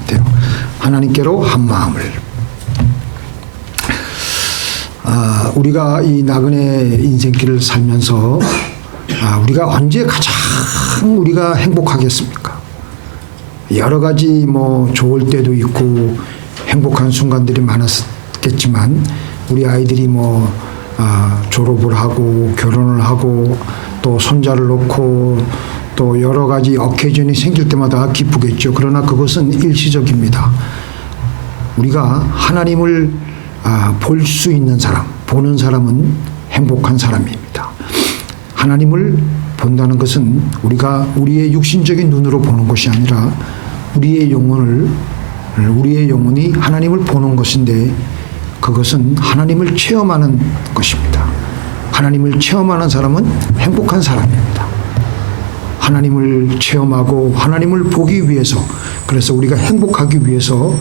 같아요. 하나님께로 한 마음을. 우리가 이 나그네 인생길을 살면서 우리가 언제 가장 우리가 행복하겠습니까? 여러 가지 좋을 때도 있고 행복한 순간들이 많았겠지만 우리 아이들이 졸업을 하고 결혼을 하고 또 손자를 놓고 또 여러 가지 어케이전이 생길 때마다 기쁘겠죠. 그러나 그것은 일시적입니다. 우리가 하나님을 볼 수 있는 사람, 보는 사람은 행복한 사람입니다. 하나님을 본다는 것은 우리가 우리의 육신적인 눈으로 보는 것이 아니라 우리의 영혼이 하나님을 보는 것인데 그것은 하나님을 체험하는 것입니다. 하나님을 체험하는 사람은 행복한 사람입니다. 하나님을 체험하고 하나님을 보기 위해서, 그래서 우리가 행복하기 위해서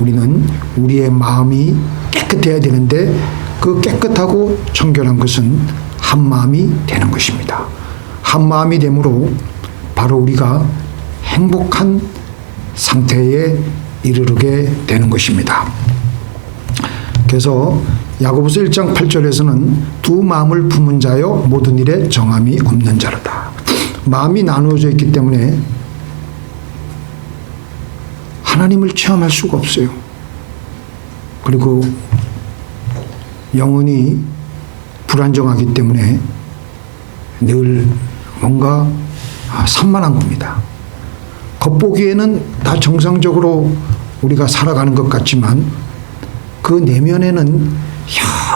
우리는 우리의 마음이 깨끗해야 되는데 그 깨끗하고 청결한 것은 한 마음이 되는 것입니다. 한 마음이 되므로 바로 우리가 행복한 상태에 이르게 되는 것입니다. 그래서 야고보서 1장 8절에서는 두 마음을 품은 자여 모든 일에 정함이 없는 자로다. 마음이 나누어져 있기 때문에 하나님을 체험할 수가 없어요. 그리고 영혼이 불안정하기 때문에 늘 뭔가 산만한 겁니다. 겉보기에는 다 정상적으로 우리가 살아가는 것 같지만 그 내면에는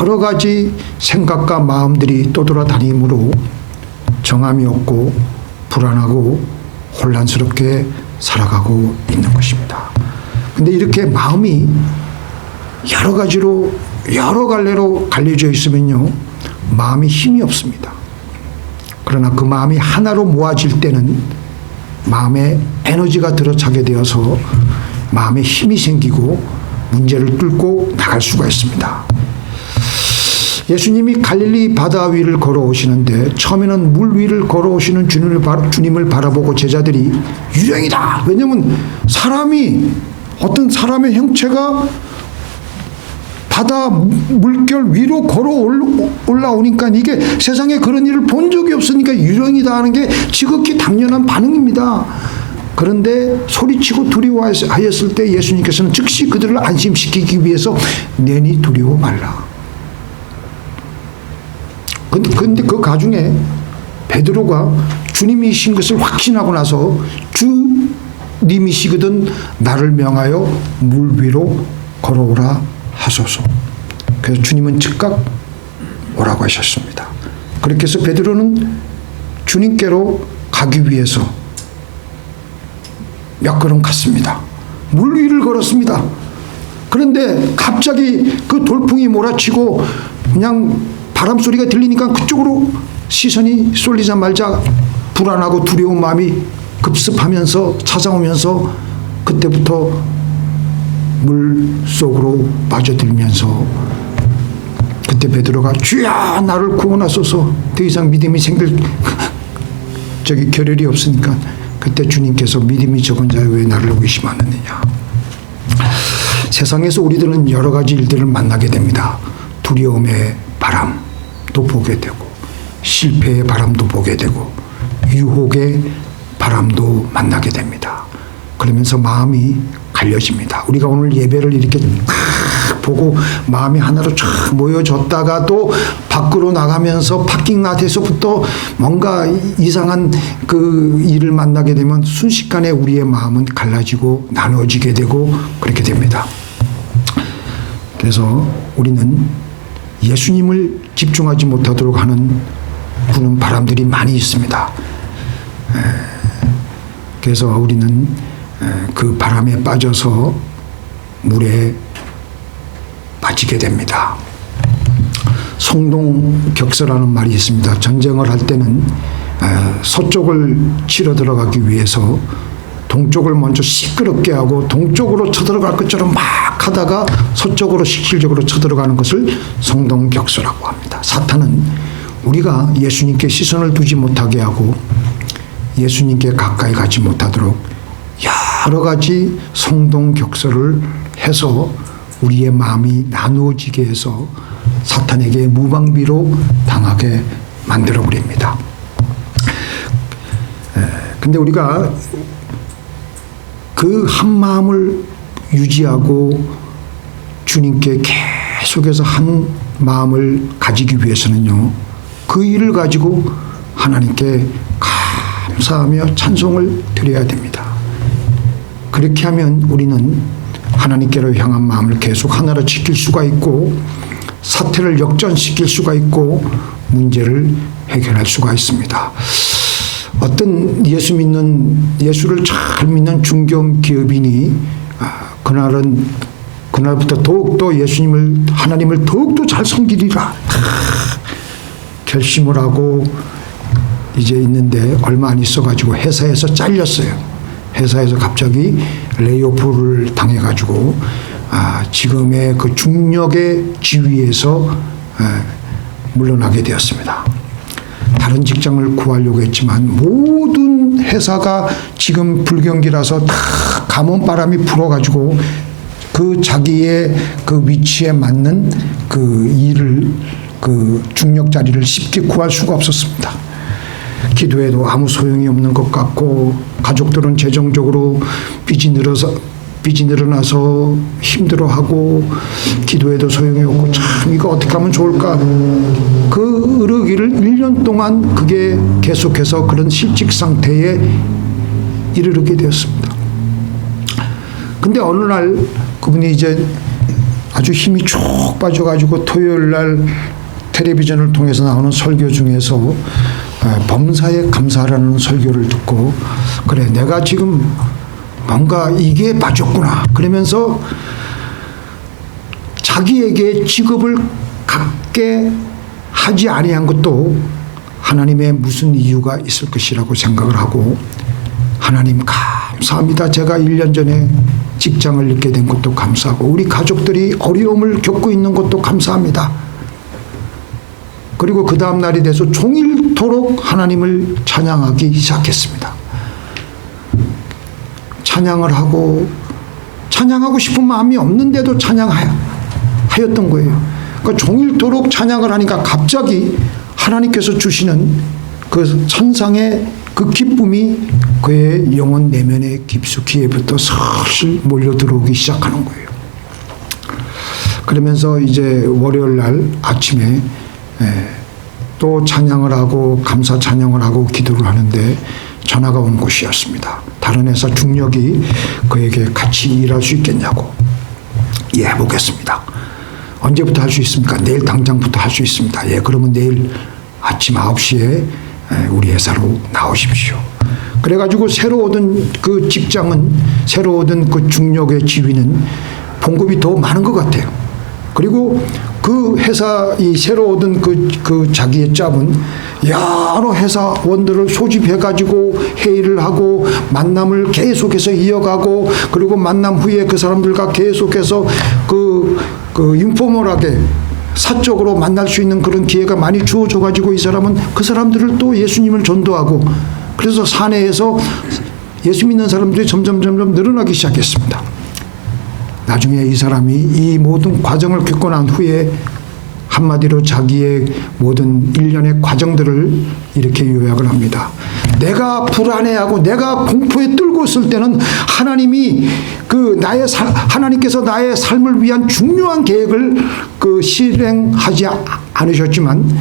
여러 가지 생각과 마음들이 떠돌아다니므로 정함이 없고 불안하고 혼란스럽게 살아가고 있는 것입니다. 근데 이렇게 마음이 여러 가지로 여러 갈래로 갈려져 있으면요, 마음이 힘이 없습니다. 그러나 그 마음이 하나로 모아질 때는 마음에 에너지가 들어차게 되어서 마음에 힘이 생기고 문제를 뚫고 나갈 수가 있습니다. 예수님이 갈릴리 바다 위를 걸어오시는데 처음에는 물 위를 걸어오시는 주님을 바라보고 제자들이 유령이다. 왜냐하면 어떤 사람의 형체가 바다 물결 위로 걸어 올라오니까 이게 세상에 그런 일을 본 적이 없으니까 유령이다 하는 게 지극히 당연한 반응입니다. 그런데 소리치고 두려워하였을 때 예수님께서는 즉시 그들을 안심시키기 위해서 내니 두려워 말라. 그런데 그 가중에 베드로가 주님이신 것을 확신하고 나서 주님이시거든 나를 명하여 물 위로 걸어오라 하소서. 그래서 주님은 즉각 오라고 하셨습니다. 그렇게 해서 베드로는 주님께로 가기 위해서 몇 걸음 갔습니다. 물 위를 걸었습니다. 그런데 갑자기 그 돌풍이 몰아치고 그냥 바람 소리가 들리니까 그쪽으로 시선이 쏠리자마자 불안하고 두려운 마음이 급습하면서 찾아오면서 그때부터 물 속으로 빠져들면서 그때 베드로가 주야 나를 구원하소서. 더 이상 믿음이 생길 겨를이 없으니까 그때 주님께서 믿음이 적은 자여 왜 나를 의심하느냐. 세상에서 우리들은 여러 가지 일들을 만나게 됩니다. 두려움의 바람도 보게 되고 실패의 바람도 보게 되고 유혹의 바람도 만나게 됩니다. 그러면서 마음이 갈려집니다. 우리가 오늘 예배를 이렇게 보고 마음이 하나로 쫙 모여졌다가도 밖으로 나가면서 파킹랏에서부터 뭔가 이상한 그 일을 만나게 되면 순식간에 우리의 마음은 갈라지고 나누어지게 되고 그렇게 됩니다. 그래서 우리는 예수님을 집중하지 못하도록 부는 바람들이 많이 있습니다. 그래서 우리는 그 바람에 빠져서 물에 빠지게 됩니다. 성동격서라는 말이 있습니다. 전쟁을 할 때는 서쪽을 치러 들어가기 위해서 동쪽을 먼저 시끄럽게 하고 동쪽으로 쳐들어갈 것처럼 막 하다가 서쪽으로 실질적으로 쳐들어가는 것을 성동격서라고 합니다. 사탄은 우리가 예수님께 시선을 두지 못하게 하고 예수님께 가까이 가지 못하도록 여러 가지 성동격설을 해서 우리의 마음이 나누어지게 해서 사탄에게 무방비로 당하게 만들어 버립니다. 근데 우리가 그 한 마음을 유지하고 주님께 계속해서 한 마음을 가지기 위해서는요, 그 일을 가지고 하나님께 감사하며 찬송을 드려야 됩니다. 그렇게 하면 우리는 하나님께로 향한 마음을 계속 하나로 지킬 수가 있고 사태를 역전시킬 수가 있고 문제를 해결할 수가 있습니다. 어떤 예수를 잘 믿는 중견 기업인이 그날부터 더욱더 하나님을 더욱더 잘 섬기리라 결심을 하고 이제 있는데 얼마 안 있어가지고 회사에서 잘렸어요. 회사에서 갑자기 레이오프를 당해가지고 지금의 그 중력의 지위에서 물러나게 되었습니다. 다른 직장을 구하려고 했지만 모든 회사가 지금 불경기라서 다 가뭄바람이 불어가지고 그 자기의 그 위치에 맞는 그 일을 그 중력 자리를 쉽게 구할 수가 없었습니다. 기도해도 아무 소용이 없는 것 같고 가족들은 재정적으로 빚이 늘어나서 힘들어하고 기도해도 소용이 없고 참 이거 어떻게 하면 좋을까 그 의르기를 1년 동안 그게 계속해서 그런 실직 상태에 이르게 되었습니다. 근데 어느 날 그분이 이제 아주 힘이 쭉 빠져가지고 토요일 날 텔레비전을 통해서 나오는 설교 중에서 범사에 감사라는 설교를 듣고 그래 내가 지금 뭔가 이게 빠졌구나 그러면서 자기에게 직업을 갖게 하지 아니한 것도 하나님의 무슨 이유가 있을 것이라고 생각을 하고 하나님 감사합니다. 제가 1년 전에 직장을 잃게 된 것도 감사하고 우리 가족들이 어려움을 겪고 있는 것도 감사합니다. 그리고 그 다음 날이 돼서 종일토록 하나님을 찬양하기 시작했습니다. 찬양하고 싶은 마음이 없는데도 찬양하였던 거예요. 그러니까 종일토록 찬양을 하니까 갑자기 하나님께서 주시는 그 천상의 그 기쁨이 그의 영혼 내면에 깊숙이부터 슬슬 몰려들어오기 시작하는 거예요. 그러면서 이제 월요일 날 아침에 또 찬양을 하고 감사 찬양을 하고 기도를 하는데 전화가 온 곳이었습니다. 다른 회사 중력이 그에게 같이 일할 수 있겠냐고. 예, 해보겠습니다. 언제부터 할 수 있습니까? 내일 당장부터 할 수 있습니다. 예, 그러면 내일 아침 9시에 우리 회사로 나오십시오. 그래가지고 새로 얻은 그 직장은 새로 얻은 그 중력의 지위는 봉급이 더 많은 것 같아요. 그리고 그 회사 이 새로 얻은 그 자기의 짭은 여러 회사원들을 소집해가지고 회의를 하고 만남을 계속해서 이어가고 그리고 만남 후에 그 사람들과 계속해서 그 인포멀하게 사적으로 만날 수 있는 그런 기회가 많이 주어져가지고 이 사람은 그 사람들을 또 예수님을 전도하고 그래서 사내에서 예수 믿는 사람들이 점점 늘어나기 시작했습니다. 나중에 이 사람이 이 모든 과정을 겪고 난 후에 한마디로 자기의 모든 일련의 과정들을 이렇게 요약을 합니다. 내가 불안해하고 내가 공포에 떨고 있을 때는 하나님이 하나님께서 나의 삶을 위한 중요한 계획을 실행하지 않으셨지만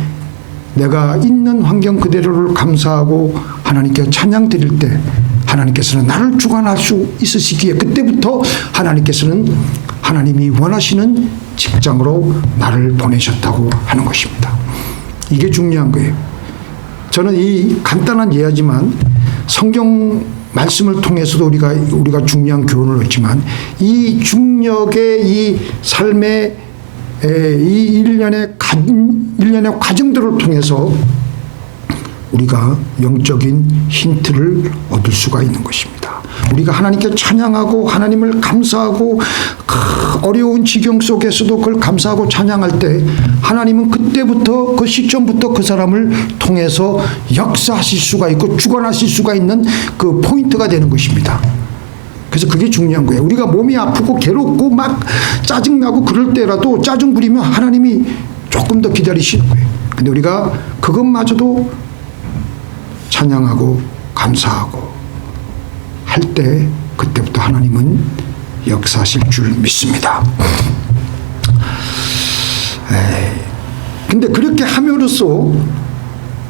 내가 있는 환경 그대로를 감사하고 하나님께 찬양 드릴 때 하나님께서는 나를 주관할 수 있으시기에 그때부터 하나님께서는 하나님이 원하시는 직장으로 나를 보내셨다고 하는 것입니다. 이게 중요한 거예요. 저는 이 간단한 예하지만 성경 말씀을 통해서도 우리가 중요한 교훈을 얻지만 이 중력의 이 삶의 이 일련의 과정들을 통해서 우리가 영적인 힌트를 얻을 수가 있는 것입니다. 우리가 하나님께 찬양하고 하나님을 감사하고 그 어려운 지경 속에서도 그걸 감사하고 찬양할 때 하나님은 그때부터 그 시점부터 그 사람을 통해서 역사하실 수가 있고 주관하실 수가 있는 그 포인트가 되는 것입니다. 그래서 그게 중요한 거예요. 우리가 몸이 아프고 괴롭고 막 짜증나고 그럴 때라도 짜증 부리면 하나님이 조금 더 기다리시는 거예요. 근데 우리가 그것마저도 찬양하고 감사하고 할 때 그때부터 하나님은 역사하실 줄 믿습니다. 근데 그렇게 함으로써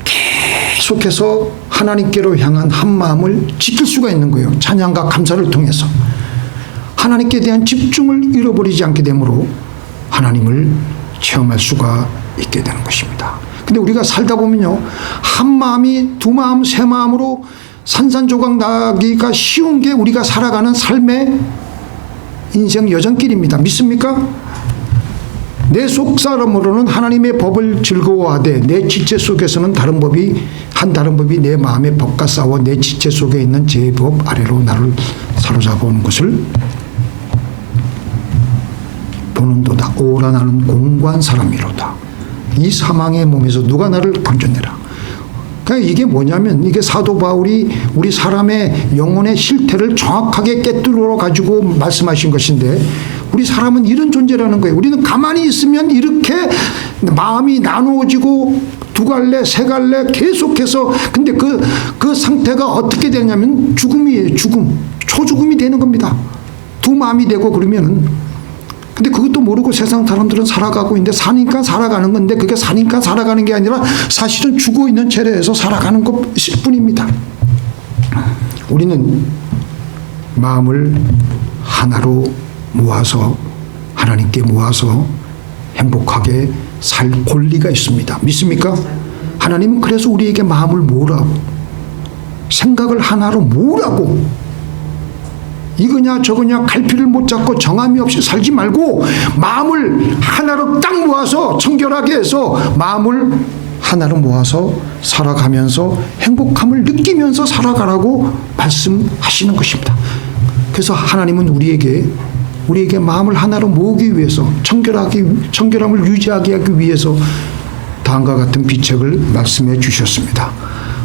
계속해서 하나님께로 향한 한 마음을 지킬 수가 있는 거예요. 찬양과 감사를 통해서. 하나님께 대한 집중을 잃어버리지 않게 되므로 하나님을 체험할 수가 있게 되는 것입니다. 근데 우리가 살다 보면요, 한 마음이 두 마음, 세 마음으로 산산조각 나기가 쉬운 게 우리가 살아가는 삶의 인생 여정길입니다. 믿습니까? 내 속사람으로는 하나님의 법을 즐거워하되 내 지체 속에서는 다른 법이 내 마음의 법과 싸워 내 지체 속에 있는 제 법 아래로 나를 사로잡아 오는 것을 보는도다. 오라 나는 공고한 사람이로다. 이 사망의 몸에서 누가 나를 건져내라. 그러니까 이게 뭐냐면, 이게 사도 바울이 우리 사람의 영혼의 실태를 정확하게 꿰뚫어 가지고 말씀하신 것인데, 우리 사람은 이런 존재라는 거예요. 우리는 가만히 있으면 이렇게 마음이 나누어지고 두 갈래 세 갈래 계속해서, 근데 그 상태가 어떻게 되냐면 죽음이에요. 죽음, 초죽음이 되는 겁니다. 두 마음이 되고 그러면은. 근데 그것도 모르고 세상 사람들은 살아가고 있는데, 사니까 살아가는 건데, 그게 사니까 살아가는 게 아니라 사실은 죽어 있는 체레에서 살아가는 것일 뿐입니다. 우리는 마음을 하나로 모아서 하나님께 모아서 행복하게 살 권리가 있습니다. 믿습니까? 하나님은 그래서 우리에게 마음을 모으라고, 생각을 하나로 모으라고, 이거냐 저거냐 갈피를 못 잡고 정함이 없이 살지 말고 마음을 하나로 딱 모아서 청결하게 해서 마음을 하나로 모아서 살아가면서 행복함을 느끼면서 살아가라고 말씀하시는 것입니다. 그래서 하나님은 우리에게 마음을 하나로 모으기 위해서, 청결함을 유지하게 하기 위해서 다음과 같은 비책을 말씀해 주셨습니다.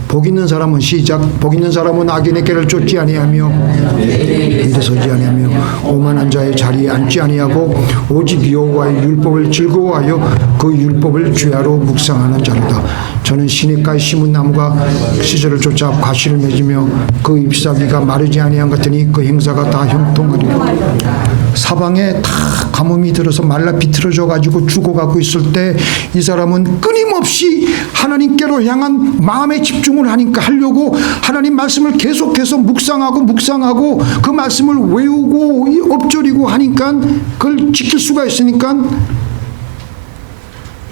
복 있는 사람은 시작. 복 있는 사람은 악인의 길을 쫓지 아니하며 일에 서지 아니하며 오만한 자의 자리에 앉지 아니하고 오직 여호와의 율법을 즐거워하여 그 율법을 주야로 묵상하는 자로다. 저는 시냇가에 심은 나무가 시절을 쫓아 과실을 맺으며 그 잎사귀가 마르지 아니한 같으니 그 행사가 다 형통하리라. 사방에 다 가뭄이 들어서 말라 비틀어져 가지고 죽어가고 있을 때 이 사람은 끊임없이 하나님께로 향한 마음의 집중을 하려고 하나님 말씀을 계속해서 묵상하고 그 말씀을 외우고 엎조리고 하니까 그걸 지킬 수가 있으니까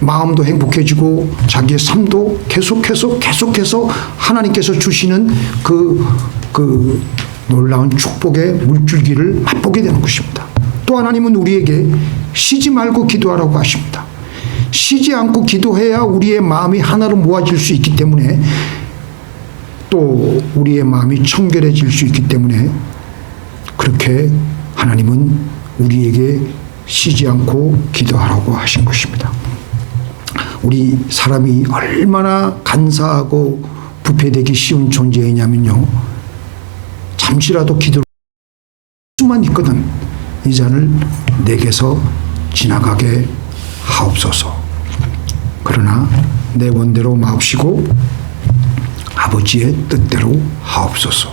마음도 행복해지고 자기의 삶도 계속해서 하나님께서 주시는 그 놀라운 축복의 물줄기를 맛보게 되는 것입니다. 또 하나님은 우리에게 쉬지 말고 기도하라고 하십니다. 쉬지 않고 기도해야 우리의 마음이 하나로 모아질 수 있기 때문에, 또 우리의 마음이 청결해질 수 있기 때문에, 그렇게 하나님은 우리에게 쉬지 않고 기도하라고 하신 것입니다. 우리 사람이 얼마나 간사하고 부패되기 쉬운 존재이냐면요, 잠시라도 기도를 수만 있거든. 이 잔을 내게서 지나가게 하옵소서. 그러나 내 원대로 마옵시고 아버지의 뜻대로 하옵소서.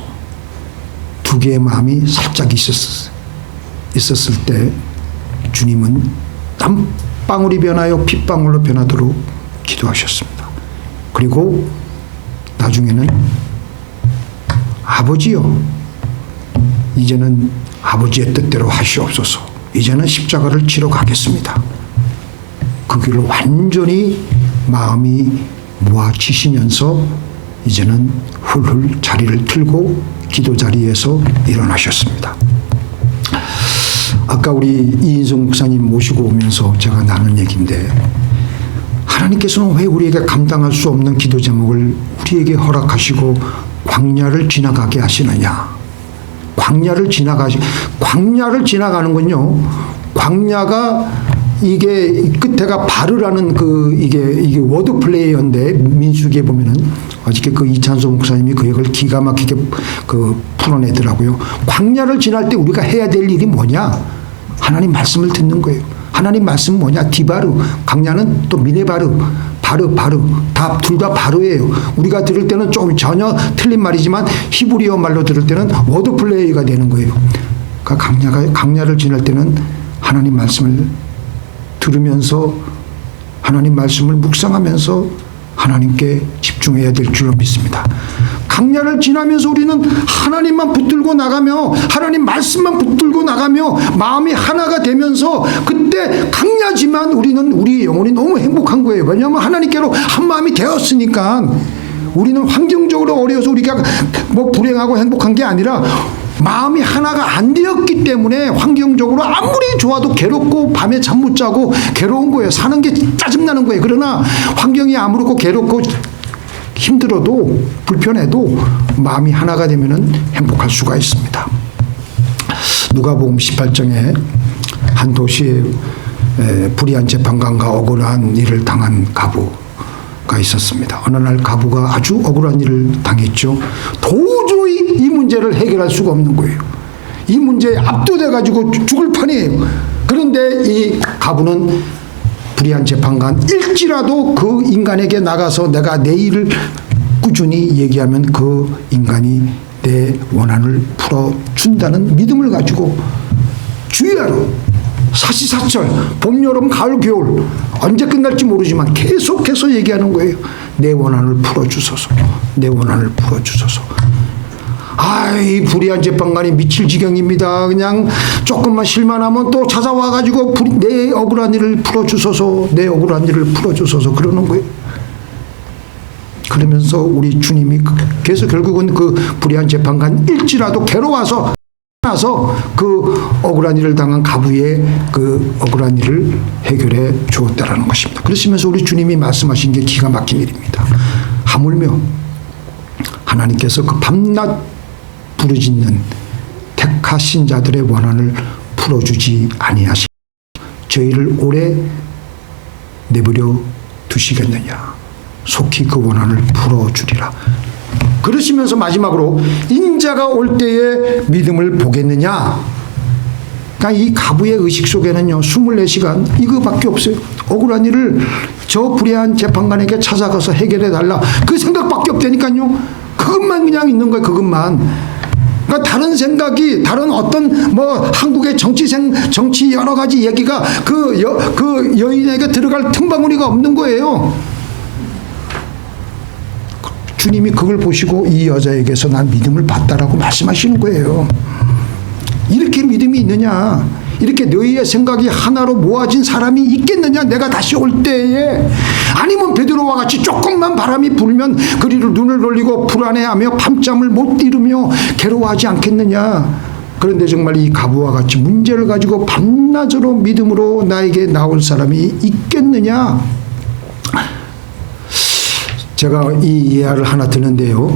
두 개의 마음이 살짝 있었을 때 주님은 땀방울이 변하여 핏방울로 변하도록 기도하셨습니다. 그리고 나중에는 아버지여, 이제는 아버지의 뜻대로 하시옵소서. 이제는 십자가를 지러 가겠습니다. 그 길로 완전히 마음이 모아지시면서 이제는 훌훌 자리를 틀고 기도 자리에서 일어나셨습니다. 아까 우리 이인성 목사님 모시고 오면서 제가 나눈 얘기인데, 하나님께서는 왜 우리에게 감당할 수 없는 기도 제목을 우리에게 허락하시고 광야를 지나가게 하시느냐. 광야를 지나가는 건요, 광야가 이게 끝에가 바르라는 이게 워드 플레이어인데, 민수기에 보면은 어저께 그 이찬소 목사님이 그 얘기를 기가 막히게 풀어내더라고요. 광야를 지날 때 우리가 해야 될 일이 뭐냐? 하나님 말씀을 듣는 거예요. 하나님 말씀 뭐냐? 디바르. 광야는 또 미네바르. 바르. 둘 다 바르예요. 우리가 들을 때는 좀 전혀 틀린 말이지만 히브리어 말로 들을 때는 워드플레이가 되는 거예요. 그러니까 광야를 지날 때는 하나님 말씀을 들으면서 하나님 말씀을 묵상하면서 하나님께 집중해야 될 줄로 믿습니다. 광야를 지나면서 우리는 하나님만 붙들고 나가며 하나님 말씀만 붙들고 나가며 마음이 하나가 되면서 그때 광야지만 우리 영혼이 너무 행복한 거예요. 왜냐하면 하나님께로 한 마음이 되었으니까. 우리는 환경적으로 어려워서 우리가 뭐 불행하고 행복한 게 아니라 마음이 하나가 안 되었기 때문에 환경적으로 아무리 좋아도 괴롭고 밤에 잠 못 자고 괴로운 거예요. 사는 게 짜증나는 거예요. 그러나 환경이 아무렇고 괴롭고 힘들어도 불편해도 마음이 하나가 되면은 행복할 수가 있습니다. 누가복음 18장에 한 도시에 불의한 재판관과 억울한 일을 당한 가부가 있었습니다. 어느 날 가부가 아주 억울한 일을 당했죠. 도저히 이 문제를 해결할 수가 없는 거예요. 이 문제에 압도돼 가지고 죽을 판이에요. 그런데 이 가부는 불의한 재판관일지라도 그 인간에게 나가서 내가 내 일을 꾸준히 얘기하면 그 인간이 내 원한을 풀어준다는 믿음을 가지고 주야로 사시사철 봄, 여름, 가을, 겨울 언제 끝날지 모르지만 계속해서 얘기하는 거예요. 내 원한을 풀어주소서. 내 원한을 풀어주소서. 이 불의한 재판관이 미칠 지경입니다. 그냥 조금만 실만하면 또 찾아와가지고 내 억울한 일을 풀어주소서. 내 억울한 일을 풀어주소서. 그러는 거예요. 그러면서 우리 주님이 그래서 결국은 그 불의한 재판관일지라도 괴로워서 그 억울한 일을 당한 가부의 그 억울한 일을 해결해 주었다라는 것입니다. 그러시면서 우리 주님이 말씀하신 게 기가 막힌 일입니다. 하물며 하나님께서 그 밤낮 부르짖는 택하신 자들의 원한을 풀어주지 아니하시고 저희를 오래 내버려 두시겠느냐. 속히 그 원한을 풀어주리라. 그러시면서 마지막으로 인자가 올 때에 믿음을 보겠느냐. 그러니까 이 가부의 의식 속에는요 24시간 이거밖에 없어요. 억울한 일을 저 불의한 재판관에게 찾아가서 해결해 달라 그 생각밖에 없다니까요. 그것만 그냥 있는 거예요. 그것만. 그러니까 다른 생각이 다른 어떤 뭐 한국의 정치 여러 가지 얘기가 그 여인에게 들어갈 틈바구니가 없는 거예요. 주님이 그걸 보시고 이 여자에게서 난 믿음을 받다라고 말씀하시는 거예요. 이렇게 믿음이 있느냐? 이렇게 너희의 생각이 하나로 모아진 사람이 있겠느냐? 내가 다시 올 때에. 아니면 베드로와 같이 조금만 바람이 불면 그리로 눈을 돌리고 불안해하며 밤잠을 못 이루며 괴로워하지 않겠느냐? 그런데 정말 이 가부와 같이 문제를 가지고 밤낮으로 믿음으로 나에게 나올 사람이 있겠느냐? 제가 이 예화를 하나 드는데요.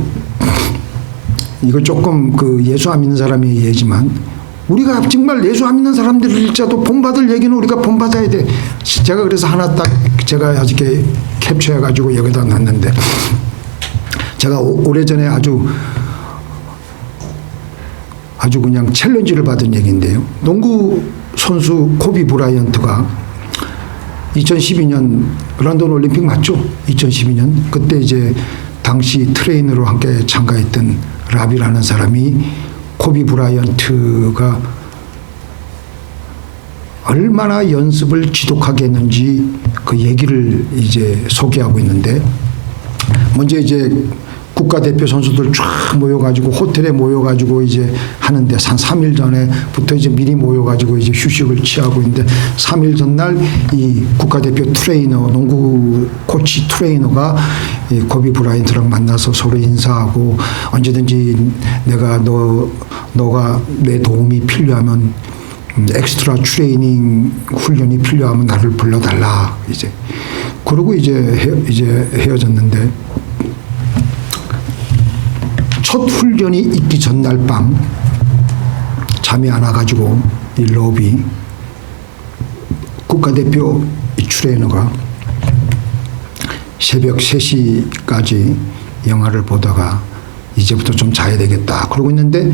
이거 조금 그 예수 안 믿는 사람이 얘기지만 우리가 정말 예수 안 믿는 사람들일지라도 본받을 얘기는 우리가 본받아야 돼. 제가 그래서 하나 딱 제가 어저께 캡처해가지고 여기다 놨는데 제가 오래전에 아주 그냥 챌린지를 받은 얘기인데요. 농구 선수 코비 브라이언트가 2012년 런던 올림픽 맞죠? 2012년 그때 이제 당시 트레이너로 함께 참가했던 라비라는 사람이 코비 브라이언트가 얼마나 연습을 지독하게 했는지 그 얘기를 이제 소개하고 있는데 먼저 이제 국가대표 선수들 쫙 모여가지고 호텔에 모여가지고 이제 하는데 한 3일 전에부터 이제 미리 모여가지고 이제 휴식을 취하고 있는데 3일 전날 이 국가대표 트레이너 농구 코치 트레이너가 이 코비 브라이언트랑 만나서 서로 인사하고 언제든지 내가 너가 내 도움이 필요하면 엑스트라 트레이닝 훈련이 필요하면 나를 불러달라 이제 그러고 이제 헤어졌는데. 첫 훈련이 있기 전날 밤 잠이 안 와가지고 이 로비 국가대표 이 트레이너가 새벽 3시까지 영화를 보다가 이제부터 좀 자야 되겠다 그러고 있는데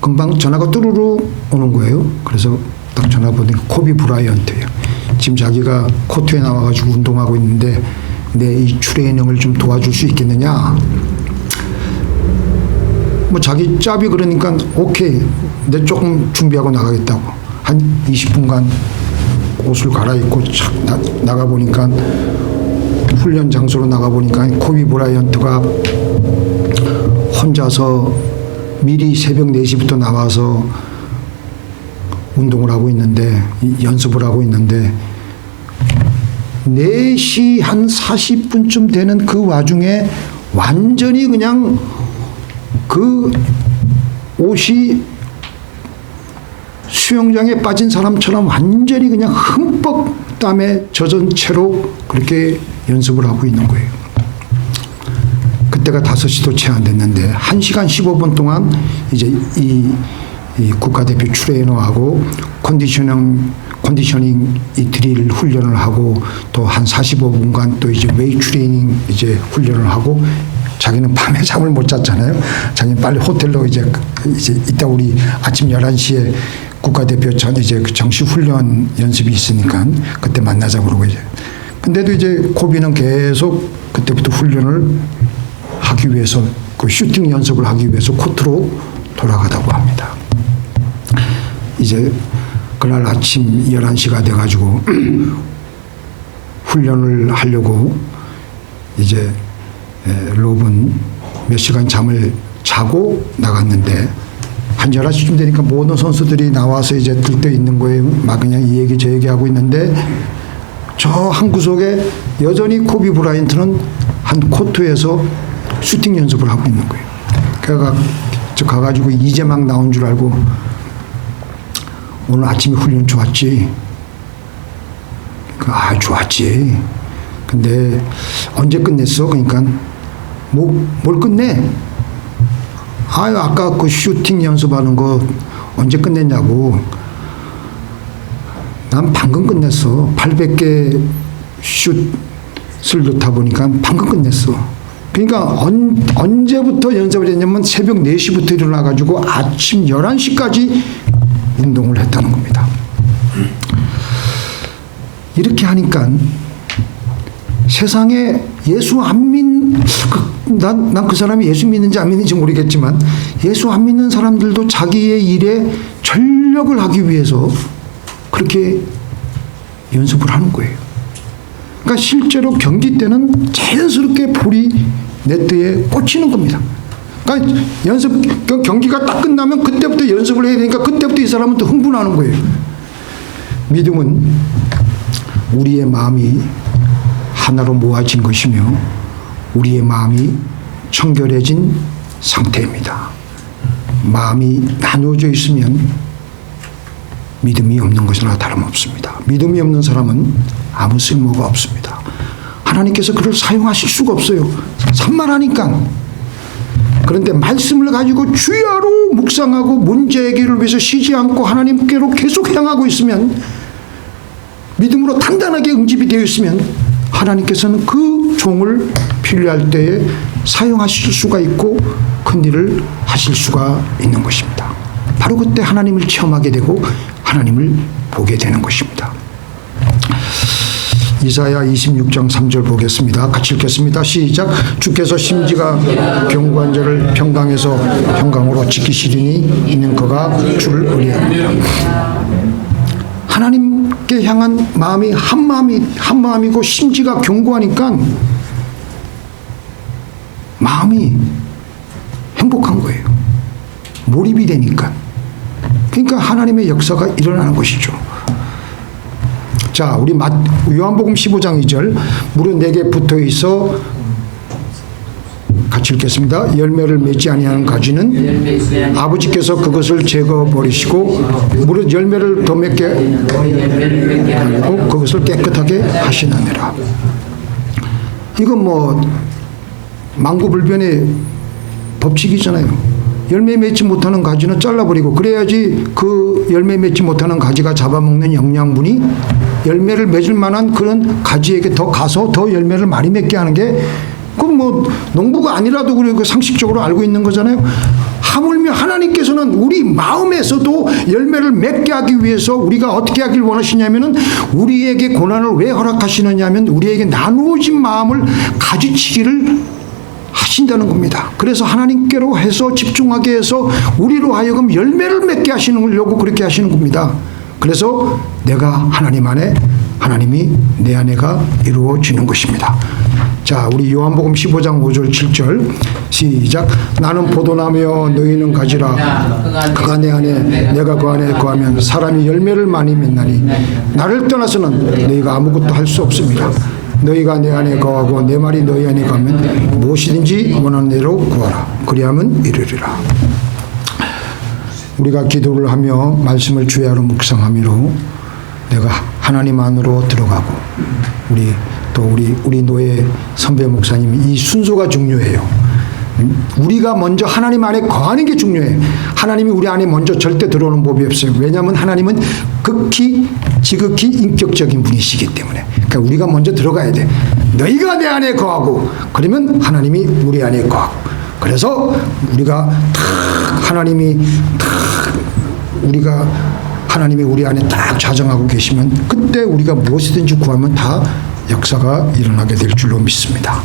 금방 전화가 뚜루루 오는 거예요. 그래서 딱 전화 보니까 코비 브라이언트예요. 지금 자기가 코트에 나와가지고 운동하고 있는데 내 이 트레이닝을 좀 도와줄 수 있겠느냐. 뭐 자기 짭이 그러니까 오케이 내 조금 준비하고 나가겠다고 한 20분간 옷을 갈아입고 착 나가보니까 훈련 장소로 나가보니까 코비 브라이언트가 혼자서 미리 새벽 4시부터 나와서 운동을 하고 있는데 연습을 하고 있는데 4시 한 40분쯤 되는 그 와중에 완전히 그냥 그 옷이 수영장에 빠진 사람처럼 완전히 그냥 흠뻑 땀에 젖은 채로 그렇게 연습을 하고 있는 거예요. 그때가 5시도 채 안 됐는데 1시간 15분 동안 이제 이 국가대표 트레이너하고 컨디셔닝 이 드릴 훈련을 하고 또 한 45분간 또 이제 웨이 트레이닝 이제 훈련을 하고 자기는 밤에 잠을 못 잤잖아요. 자기는 빨리 호텔로 이제 이따 우리 아침 11시에 국가대표 전 이제 그 정시 훈련 연습이 있으니까 그때 만나자고 그러고 이제. 근데도 이제 코비는 계속 그때부터 훈련을 하기 위해서 그 슈팅 연습을 하기 위해서 코트로 돌아가다고 합니다. 이제 그날 아침 11시가 돼가지고 훈련을 하려고 이제 롭은 몇 시간 잠을 자고 나갔는데 한 11시쯤 되니까 모든 선수들이 나와서 이제 들떠 있는 거예요. 막 그냥 이 얘기 저 얘기 하고 있는데 저 한 구석에 여전히 코비 브라이언트는 한 코트에서 슈팅 연습을 하고 있는 거예요. 그래가 저 가가지고 이제 막 나온 줄 알고 오늘 아침에 훈련 좋았지? 아 좋았지. 근데 언제 끝냈어? 그러니까 뭘 끝내? 아유 아까 그 슈팅 연습하는 거 언제 끝냈냐고. 난 방금 끝냈어. 800개 슛을 넣다 보니까 방금 끝냈어. 그러니까 언제부터 연습을 했냐면 새벽 4시부터 일어나가지고 아침 11시까지 운동을 했다는 겁니다. 이렇게 하니까 세상에 예수 안 난 그 사람이 예수 믿는지 안 믿는지 모르겠지만 예수 안 믿는 사람들도 자기의 일에 전력을 하기 위해서 그렇게 연습을 하는 거예요. 그러니까 실제로 경기 때는 자연스럽게 볼이 네트에 꽂히는 겁니다. 그러니까 경기가 딱 끝나면 그때부터 연습을 해야 되니까 그때부터 이 사람은 또 흥분하는 거예요. 믿음은 우리의 마음이 하나로 모아진 것이며 우리의 마음이 청결해진 상태입니다. 마음이 나누어져 있으면 믿음이 없는 것이나 다름없습니다. 믿음이 없는 사람은 아무 쓸모가 없습니다. 하나님께서 그를 사용하실 수가 없어요. 산만하니까. 그런데 말씀을 가지고 주야로 묵상하고 문제 해결을 위해서 쉬지 않고 하나님께로 계속 향하고 있으면 믿음으로 단단하게 응집이 되어 있으면 하나님께서는 그 종을 필요할 때에 사용하실 수가 있고 큰 일을 하실 수가 있는 것입니다. 바로 그때 하나님을 체험하게 되고 하나님을 보게 되는 것입니다. 이사야 26장 3절 보겠습니다. 같이 읽겠습니다. 시작. 주께서 심지가 견고한 자를 평강에서 평강으로 지키시리니 이는 그가 주를 의뢰합니다. 하나님께 향한 마음이 한 마음이고 심지가 견고하니까 마음이 행복한 거예요. 몰입이 되니까. 그러니까 하나님의 역사가 일어나는 것이죠. 자, 우리 요한복음 15장 2절 무릇 내게 붙어 있어 같이 읽겠습니다. 열매를 맺지 아니하는 가지는 아버지께서 그것을 제거 버리시고 무릇 열매를 더 맺게 하고 그것을 깨끗하게 하시나니라. 이건 뭐 만고불변의 법칙이잖아요. 열매 맺지 못하는 가지는 잘라버리고 그래야지 그 열매 맺지 못하는 가지가 잡아먹는 영양분이 열매를 맺을 만한 그런 가지에게 더 가서 더 열매를 많이 맺게 하는 게 그럼 뭐 농부가 아니라도 그리고 상식적으로 알고 있는 거잖아요. 하물며 하나님께서는 우리 마음에서도 열매를 맺게 하기 위해서 우리가 어떻게 하길 원하시냐면은 우리에게 고난을 왜 허락하시느냐면 우리에게 나누어진 마음을 가지치기를 하신다는 겁니다. 그래서 하나님께로 해서 집중하게 해서 우리로 하여금 열매를 맺게 하시려고 그렇게 하시는 겁니다. 그래서 내가 하나님 안에, 하나님이 내 안에가 이루어지는 것입니다. 자, 우리 요한복음 15장 5절 7절 시작. 나는 포도나무여 너희는 가지라. 그가 내 안에 내가 그 안에 거하면 사람이 열매를 많이 맺나니 나를 떠나서는 너희가 아무것도 할 수 없습니다. 너희가 내 안에 거하고 내 말이 너희 안에 거하면 무엇이든지 원하는 대로 구하라. 그리하면 이루리라. 우리가 기도를 하며 말씀을 주야로 묵상함으로 내가 하나님 안으로 들어가고 우리 노예 선배 목사님이 이 순서가 중요해요. 우리가 먼저 하나님 안에 거하는 게 중요해. 하나님이 우리 안에 먼저 절대 들어오는 법이 없어요. 왜냐하면 하나님은 지극히 인격적인 분이시기 때문에. 그러니까 우리가 먼저 들어가야 돼. 너희가 내 안에 거하고 그러면 하나님이 우리 안에 거하고. 그래서 우리가 하나님이 우리 안에 딱 자정하고 계시면 그때 우리가 무엇이든지 구하면 다 역사가 일어나게 될 줄로 믿습니다.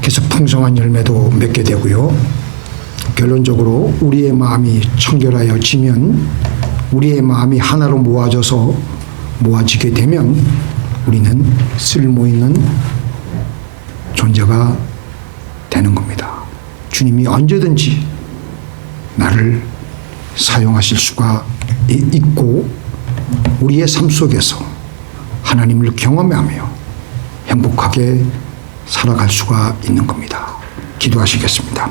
그래서 풍성한 열매도 맺게 되고요. 결론적으로 우리의 마음이 청결하여지면 우리의 마음이 하나로 모아지게 되면 우리는 쓸모있는 존재가 되는 겁니다. 주님이 언제든지 나를 사용하실 수가 있고 우리의 삶 속에서 하나님을 경험하며 행복하게 살아갈 수가 있는 겁니다. 기도하시겠습니다.